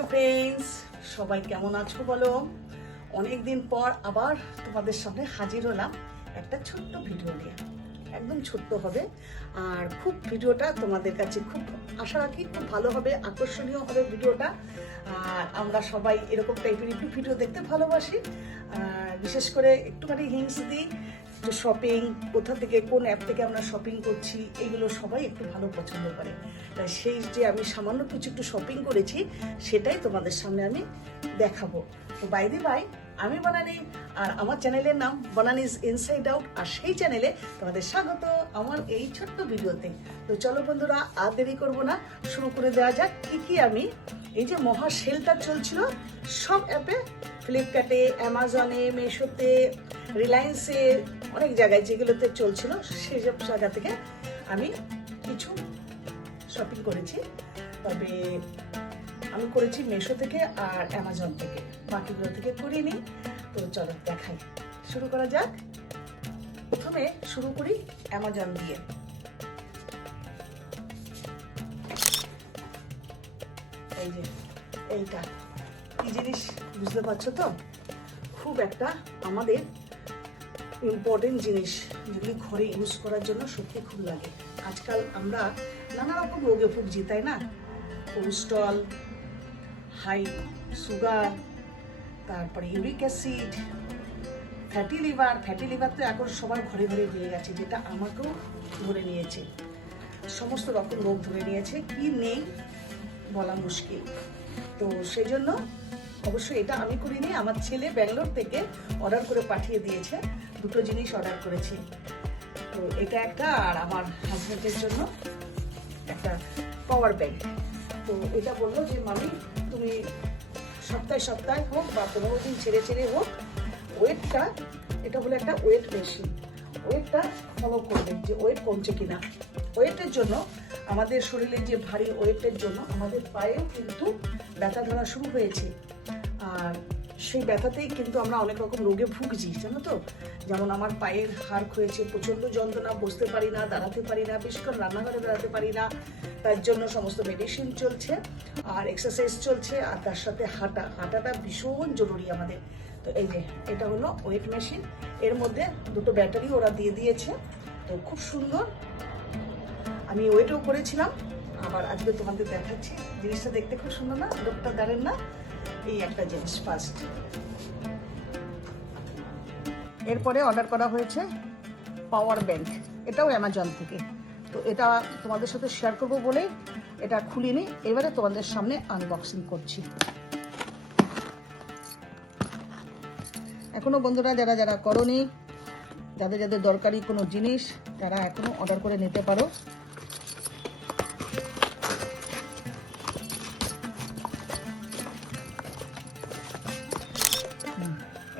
Hello friends, সবাই কেমন আছো বলো? অনেক দিন পর আবার তোমাদের সামনে হাজির হলাম একটা ছোট্ট ভিডিও নিয়ে। একদম ছোট্ট হবে আর খুব ভিডিওটা তোমাদের কাছে খুব আশা রাখি খুব ভালো হবে, আকর্ষণীয় হবে ভিডিওটা। আর আমরা সবাই এরকম টাইপের একটু ভিডিও দেখতে ভালোবাসি, বিশেষ করে একটুখানি হিংস দিই যে শপিং কোথা থেকে কোন অ্যাপ থেকে আমরা শপিং করছি, এগুলো সবাই একটু ভালো পছন্দ করে। তাই সেই যে আমি সামান্য কিছু একটু শপিং করেছি সেটাই তোমাদের সামনে আমি দেখাবো। তো বাইরে বাই, আমি বানানি আর আমার চ্যানেলের নাম বানানিজ ইনসাইড আউট, আর সেই চ্যানেলে তোমাদের স্বাগত আমার এই ছোট্ট ভিডিওতে। তো চলো বন্ধুরা, আর দেরি করবো না, শুরু করে দেওয়া যাক। কি আমি এই যে মহা সেলটা চলছিল সব অ্যাপে, ফ্লিপকার্টে, অ্যামাজনে, মিশোতে, রিলায়েন্সে, অনেক জায়গায় যেগুলোতে চলছিল সেই সব জায়গা থেকে আমি কিছু শপিং করেছি। তবে আমি করেছি মিশো থেকে আর অ্যামাজন থেকে, বাকিগুলো থেকে করিনি। তো চলো দেখাই, শুরু করা যাক। প্রথমে শুরু করি অ্যামাজন দিয়ে। এই যে এইটা কি জিনিস বুঝতে পারছো তো? খুব একটা আমাদের ইম্পর্টেন্ট জিনিস, যেগুলি ঘরে ইউজ করার জন্য সত্যি খুব লাগে। আজকাল আমরা নানা রকম রোগে ভুগছি, তাই না? কোলেস্ট্রল, হাই সুগার, তারপরে ইউরিক অ্যাসিড, ফ্যাটি লিভার তো এখন সবার ঘরে ঘরে হয়ে গেছে, যেটা আমাকেও ধরে নিয়েছে। সমস্ত রকম রোগ ধরে নিয়েছে, কি নেই বলা মুশকিল। তো সেই জন্য অবশ্যই এটা আমি করিনি, আমার ছেলে ব্যাঙ্গালোর থেকে অর্ডার করে পাঠিয়ে দিয়েছে। দুটো জিনিস অর্ডার করেছি। তো এটা একটা, আর আমার হাজবেন্ডের জন্য একটা পাওয়ার ব্যাংক। তো এটা বললো যে মামি তুমি সপ্তাহে হোক বা 15 দিন ছেড়ে হোক ওয়েটটা, এটা হলো একটা ওয়েট মেশিন, ওয়েটটা ফলো করবে যে ওয়েট কমছে কিনা। ওয়েটের জন্য আমাদের শরীরে যে ভারী ওয়েটের জন্য আমাদের পায়েও কিন্তু ব্যথা ধরা শুরু হয়েছে, আর সেই ব্যথাতেই কিন্তু আমরা অনেক রকম রোগে ভুগছি, জানো তো? যেমন আমার পায়ের হাড় ক্ষয়েছে, প্রচণ্ড যন্ত্রণা, বসতে পারি না, দাঁড়াতে পারি না, বিশেষ করে রান্নাঘরে দাঁড়াতে পারি না। তার জন্য সমস্ত মেডিসিন চলছে আর এক্সারসাইজ চলছে, আর তার সাথে হাঁটাটা ভীষণ জরুরি আমাদের। তো এই যে এটা হলো ওয়েট মেশিন, এর মধ্যে দুটো ব্যাটারি ওরা দিয়ে দিয়েছে। তো খুব সুন্দর, আমি ওয়েটও করেছিলাম, আবার আজকে তোমাদের দেখাচ্ছি। জিনিসটা দেখতে খুব সুন্দর না? লোকটা দাঁড়েন না? এই একটা জিনিস ফার্স্ট। এরপরে অর্ডার করা হয়েছে পাওয়ার ব্যাংক, এটাও অ্যামাজন থেকে। তো এটা তোমাদের সাথে শেয়ার করবো বলেই এটা খুলিনি, এবারে তোমাদের সামনে আনবক্সিং করছি। এখনো বন্ধুরা যারা করোনি, যাদের দরকারি কোনো জিনিস, তারা এখনো অর্ডার করে নিতে পারো।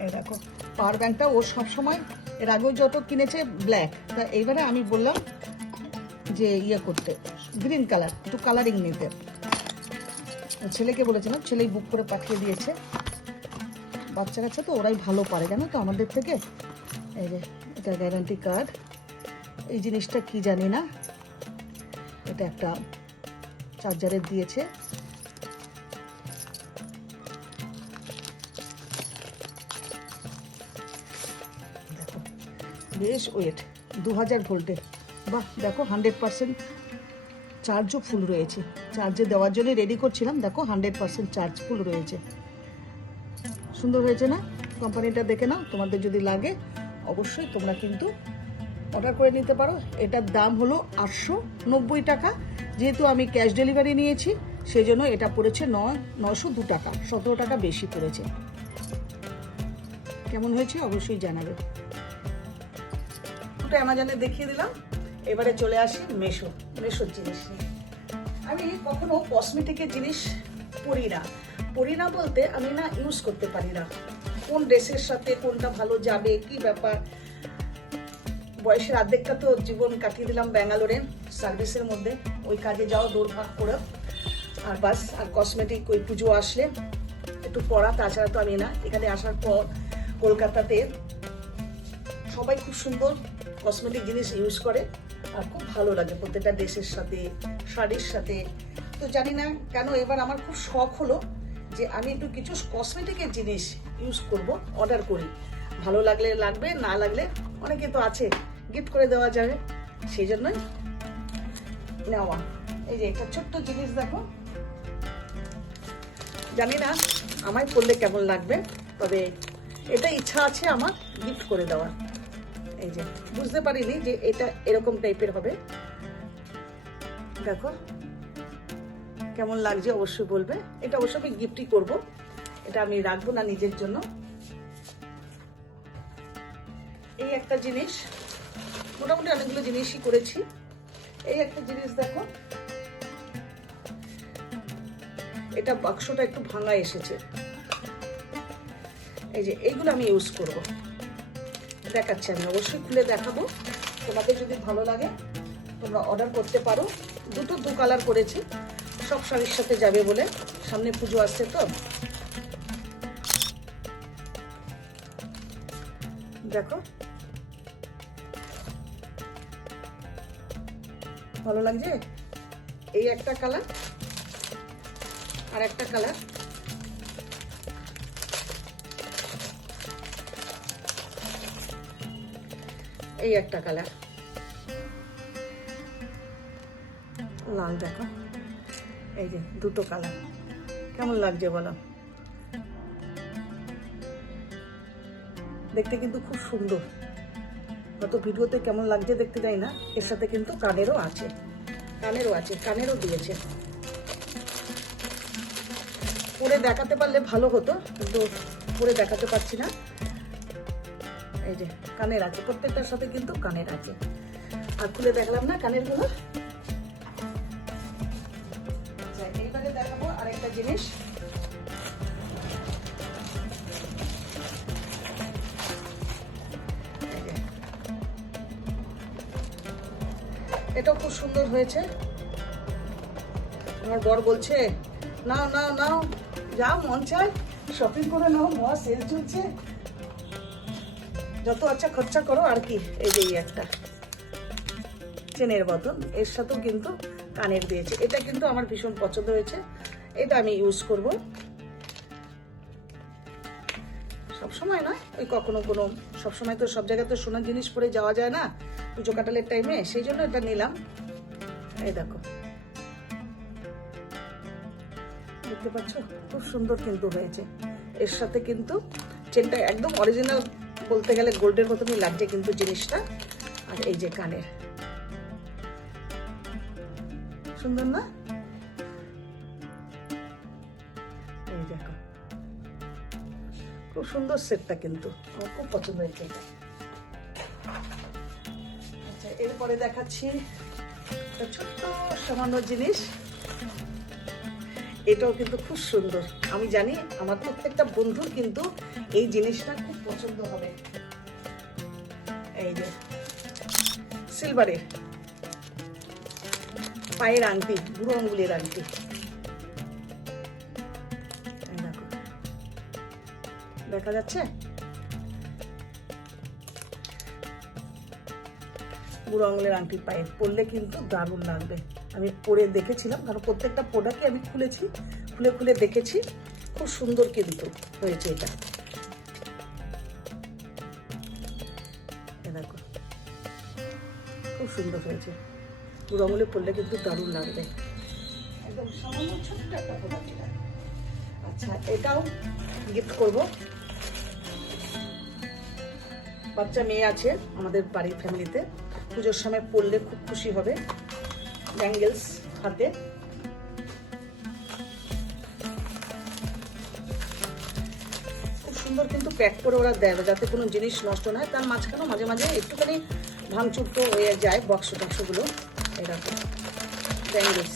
এই দেখো পাওয়ার ব্যাংকটা, ও সবসময় এর আগেও যত কিনেছে ব্ল্যাক, তা এইবারে আমি বললাম যে করতে গ্রিন কালার, একটু কালারিং নিতে। ছেলেকে বলেছিলাম, ছেলেই বুক করে পাঠিয়ে দিয়েছে। বাচ্চা কাচ্চা তো ওরাই ভালো পারে, জানো তো আমাদের থেকে। এই যে এটা গ্যারান্টি কার্ড, এই জিনিসটা কি জানি না, এটা একটা চার্জারের দিয়েছে। দেখো বেশ ওয়েট, 2000 ভোল্টের। বাহ, দেখো 100% চার্জও ফুল রয়েছে। চার্জে দেওয়ার জন্য রেডি করছিলাম, দেখো 100% চার্জ ফুল রয়েছে। সুন্দর হয়েছে না? কোম্পানিটা দেখে নাও, তোমাদের যদি লাগে অবশ্যই তোমরা কিন্তু অর্ডার করে নিতে পারো। এটার দাম হলো 890 টাকা। যেহেতু আমি ক্যাশ ডেলিভারি নিয়েছি সেই জন্য এটা পড়েছে 902 টাকা, 17 টাকা বেশি পড়েছে। কেমন হয়েছে অবশ্যই জানাবে। ওটা অ্যামাজনে দেখিয়ে দিলাম, এবারে চলে আসি মেশোর জিনিস নিয়ে। আমি কখনো কসমেটিকের জিনিস পরি না বলতে আমি না ইউজ করতে পারি না, কোন ড্রেসের সাথে কোনটা ভালো যাবে, কি ব্যাপার। বয়সের অর্ধেকটা তো জীবন কাটিয়ে দিলাম ব্যাঙ্গালোরে সার্ভিসের মধ্যে, ওই কাজে যাও দৌড়ভাগ করে, আর বাস। আর কসমেটিক ওই পুজো আসলে একটু পড়া, তাছাড়া তো আমি না। এখানে আসার পর কলকাতাতে সবাই খুব সুন্দর কসমেটিক জিনিস ইউজ করে, আর খুব ভালো লাগে প্রত্যেকটা ড্রেসের সাথে, শাড়ির সাথে। তো জানি না কেন এবার আমার খুব শখ হলো যে আমি একটু কিছু কসমেটিকের জিনিস ইউজ করব, অর্ডার করি, ভালো লাগলে লাগবে, না লাগলে অনেকে তো আছে গিফট করে দেওয়া যাবে, সেই জন্যই নেওয়া। এই যে একটা ছোট্ট জিনিস দেখো, জানি না আমায় করলে কেমন লাগবে, তবে এটা ইচ্ছা আছে আমার গিফট করে দেওয়ার। এই যে বুঝতে পারিনি যে এটা এরকম টাইপের হবে, দেখো কেমন লাগছে অবশ্যই বলবে। এটা অবশ্যই আমি গিফটই করবো, এটা আমি রাখবো না নিজের জন্য। এই একটা জিনিস, মোটামুটি অনেকগুলো জিনিসই করেছি। এই একটা জিনিস দেখো, এটা বাক্সটা একটু ভাঙা এসেছে, এই যে এইগুলো আমি ইউজ করব, দেখাচ্ছি আমি, অবশ্যই খুলে দেখাবো। তোমাদের যদি ভালো লাগে তোমরা অর্ডার করতে পারো। দু কালার করেছি, সব শাড়ির সাথে যাবে বলে, সামনে পুজো আসছে তো। দেখো ভালো লাগছে, এই একটা কালার আর একটা কালার, এই একটা কালার লাল, দেখো এই যে দুটো কালার, কেমন লাগছে বলো? দেখতে কিন্তু খুব সুন্দর, হয়তো ভিডিওতে কেমন লাগছে দেখতে যাই না। এর সাথে কিন্তু কানেরও আছে, কানেরও দিয়েছে। পরে দেখাতে পারলে ভালো হতো, কিন্তু পরে দেখাতে পারছি না। এই যে কানের আছে, প্রত্যেকটার সাথে কিন্তু কানের আছে। আর খুলে দেখলাম না কানের গুলো। আচ্ছা, এইবারে দেখাবো আরেকটা জিনিস। এটাও খুব সুন্দর হয়েছে। আমার বর বলছে নাও নাও নাও, যা মন চায় শপিং করে নাও, মহা সেল চলছে, যত আচ্ছা খরচা করো আর কি। এই যে একটা চেনের বোতল, এর সাথেও কিন্তু কানের দিয়েছে। এটা কিন্তু আমার ভীষণ পছন্দ হয়েছে, এটা আমি ইউজ করব। সবসময় নয়, ওই কখনো কোনো, সবসময় তো সব জায়গায় তো সোনার জিনিস পরে যাওয়া যায় না পুজো কাটালের টাইমে, সেই জন্য এটা নিলাম। এই দেখো, দেখতে পাচ্ছ খুব সুন্দর কিন্তু হয়েছে। এর সাথে কিন্তু চেনটা একদম অরিজিনাল বলতে গেলে গোল্ডের মতনই লাগছে কিন্তু জিনিসটা। আর এই যে কানের, সুন্দর না? এই দেখো খুব সুন্দর সেটটা, কিন্তু আমার খুব পছন্দ হয়েছে এটা। আচ্ছা, এরপরে দেখাচ্ছি একটা ছোট্ট সামান্য জিনিস, এটাও কিন্তু খুব সুন্দর। আমি জানি আমার প্রত্যেকটা বন্ধুর কিন্তু এই জিনিসটা খুব পছন্দ হবে। এই যে সিলভারের পায়ের আংটি, বুড়ো আঙ্গুলের আংটি, দেখো দেখা যাচ্ছে, বুড়ো আঙুলের আংটি পায়ে পরলে কিন্তু দারুণ লাগবে। আমি পরে দেখেছিলাম, কারণ প্রত্যেকটা প্রোডাক্টই আমি খুলেছি, খুলে খুলে দেখেছি, খুব সুন্দর কিন্তু হয়েছে এটা। দেখো খুব সুন্দর হয়েছে, বুড়ো আঙুলে পরলে কিন্তু দারুণ লাগবে, একদম সামান্য ছোট্ট একটা প্রোডাক্ট এটা। আচ্ছা, এটাও গিফট করব। বাচ্চা মেয়ে আছে আমাদের বাড়ির ফ্যামিলিতে, পুজোর সময় পরলে খুব খুশি হবে। ব্যাঙ্গেলস হাতে, খুব সুন্দর কিন্তু প্যাক করে ওরা দেয়, যাতে কোনো জিনিস নষ্ট না হয়। তার মাঝখানেও মাঝে মাঝে একটুখানি ভাঙচুর তো হয়ে যায় বক্স টক্সগুলো। এরকম ব্যাঙ্গেলস,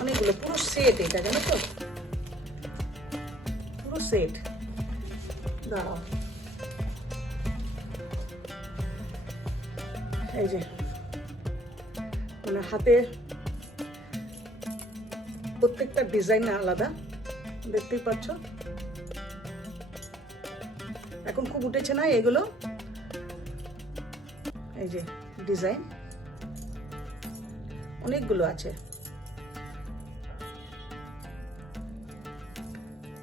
অনেকগুলো, পুরো সেট এটা, জানো তো, পুরো সেট। দাঁড়াও, এই যে মানে হাতে প্রত্যেকটা ডিজাইন আলাদা, দেখতেই পাচ্ছ। এখন খুব উঠেছে না এগুলো, এই যে ডিজাইন অনেকগুলো আছে।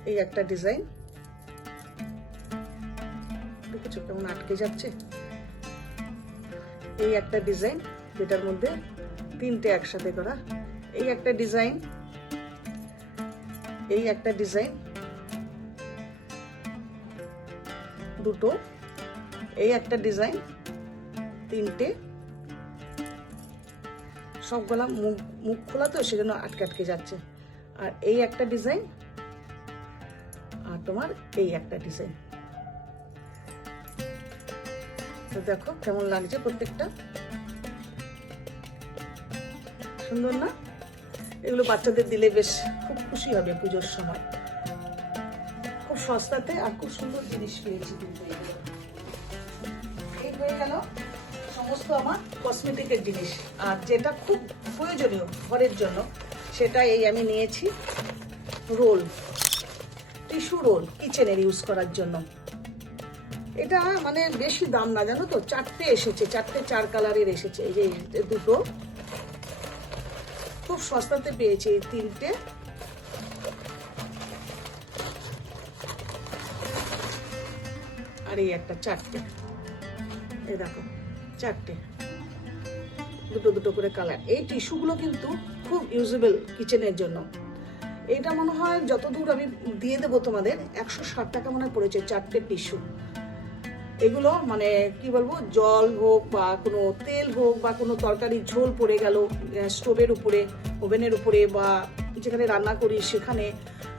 এই একটা ডিজাইন, দেখেছো কেমন আটকে যাচ্ছে। এই একটা ডিজাইন যেটার মধ্যে তিনটে একসাথে করা। এই একটা ডিজাইন, এই একটা ডিজাইন, দুটো, এই একটা ডিজাইন, তিনটে, সবগুলা মুখ খোলা তো সেজন্য আটকে আটকে যাচ্ছে। আর এই একটা ডিজাইন, আর তোমার এই একটা ডিজাইন। তো দেখো কেমন লাগছে প্রত্যেকটা, সুন্দর না? এগুলো বাচ্চাদের দিলে বেশ খুব খুশি হবে পুজোর সময়। খুব সস্তাতে আর খুব সুন্দর জিনিস পেয়েছি কিন্তু। এই হয়ে গেল সমস্ত আমার কসমেটিকের জিনিস। আর যেটা খুব প্রয়োজনীয় ঘরের জন্য সেটা এই আমি নিয়েছি রোল, টিস্যু রোল কিচেনের ইউজ করার জন্য। এটা মানে বেশি দাম না, জানো তো, 4টে এসেছে, 4টে 4 কালারের এসেছে। এই যে দুটো খুব সস্তাতে পেয়েছি, এই 3টে, আর এই একটা 4টে। এই দেখো 4টে, দুটো দুটো করে কালার। এই টিস্যুগুলো কিন্তু খুব ইউজেবল কিচেনের জন্য। এটা মনে হয় যতদূর আমি দিয়ে দেবো তোমাদের 160 টাকা মনে হয় পড়েছে 4টে টিস্যু। এগুলো মানে কি বলবো, জল হোক বা কোনো তেল হোক বা কোনো তরকারির ঝোল পড়ে গেল স্টোভের উপরে, ওভেনের উপরে, বা যেখানে রান্না করি সেখানে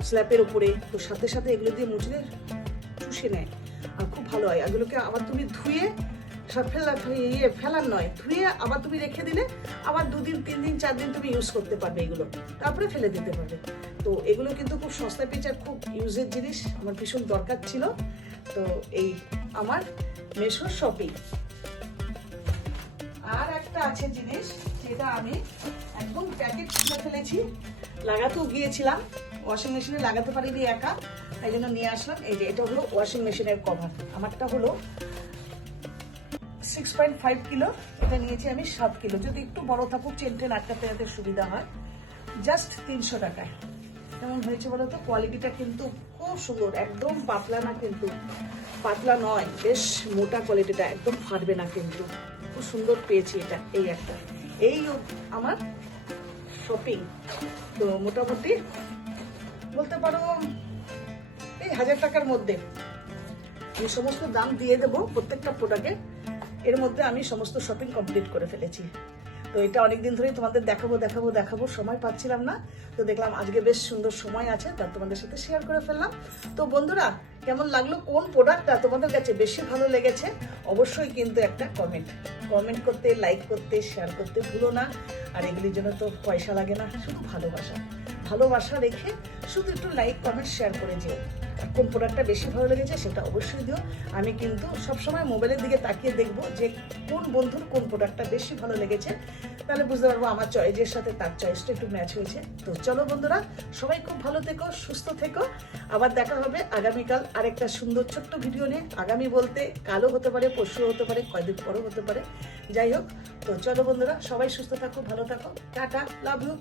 স্ল্যাপের উপরে, তো সাথে সাথে এগুলো দিয়ে মুছলে চুষে নেয় আর খুব ভালো হয়। এগুলোকে আবার তুমি ধুয়ে ফেলার নয়, ধুয়ে আবার তুমি রেখে দিলে আবার 2 দিন 3 দিন 4 দিন তুমি ইউজ করতে পারবে এগুলো, তারপরে ফেলে দিতে পারবে। তো এগুলো কিন্তু খুব সস্তা পেয়েছে আর খুব ইউজের জিনিস, আমার ভীষণ দরকার ছিল। তো এই আমার মেশো শপিং। আর একটা আছে জিনিস যেটা আমি একদম প্যাকেট খুলে ফেলেছি, লাগাতেও গিয়েছিলাম, ওয়াশিং মেশিনে লাগাতে পারিনি একা, তাই জন্য নিয়ে আসলাম। এই যে এটা হলো ওয়াশিং মেশিনের কভার, আমারটা হলো 6.5 কিলো, এটা নিয়েছি আমি 7 কিলো। যদি একটু বড় থাকুক চেন টেন আটকাতে যাতে সুবিধা হয়। জাস্ট 300 টাকায়। কেমন হয়েছে বলো তো? কোয়ালিটিটা কিন্তু খুব সুন্দর, একদম পাতলা না, কিন্তু পাতলা নয়, বেশ মোটা কোয়ালিটিটা, একদম ফাটবে না কিন্তু, খুব সুন্দর পেয়েছি এটা। এই একটা, এই আমার শপিং। তো মোটামুটি বলতে পারো এই 1000 টাকার মধ্যে আমি সমস্ত দাম দিয়ে দেবো প্রত্যেকটা প্রোডাক্টে। এর মধ্যে আমি সমস্ত শপিং কমপ্লিট করে ফেলেছি। তো এটা অনেকদিন ধরেই তোমাদের দেখাবো, সময় পাচ্ছিলাম না, তো দেখলাম আজকে বেশ সুন্দর সময় আছে, তার তোমাদের সাথে শেয়ার করে ফেললাম। তো বন্ধুরা, কেমন লাগলো, কোন প্রোডাক্টটা তোমাদের কাছে বেশি ভালো লেগেছে অবশ্যই কিন্তু একটা কমেন্ট করতে, লাইক করতে, শেয়ার করতে ভুলো না। আর এগুলির জন্য তো পয়সা লাগে না, শুধু ভালোবাসা রেখে শুধু একটু লাইক কমেন্ট শেয়ার করে যেও। কোন প্রোডাক্টটা বেশি ভালো লেগেছে সেটা অবশ্যই দিও। আমি কিন্তু সবসময় মোবাইলের দিকে তাকিয়ে দেখবো যে কোন বন্ধুর কোন প্রোডাক্টটা বেশি ভালো লেগেছে, তাহলে বুঝতে পারবো আমার চয়েসের সাথে তার চয়েসটা একটু ম্যাচ হয়েছে। তো চলো বন্ধুরা, সবাই খুব ভালো থেকো, সুস্থ থেকো। আবার দেখা হবে আগামীকাল আরেকটা সুন্দর ছোট্ট ভিডিও নিয়ে। আগামী বলতে কালও হতে পারে, পরশু হতে পারে, কয়েকদিন পরও হতে পারে, যাই হোক। তো চলো বন্ধুরা, সবাই সুস্থ থাকো, ভালো থাকো, টাটা, লাভ ইউ।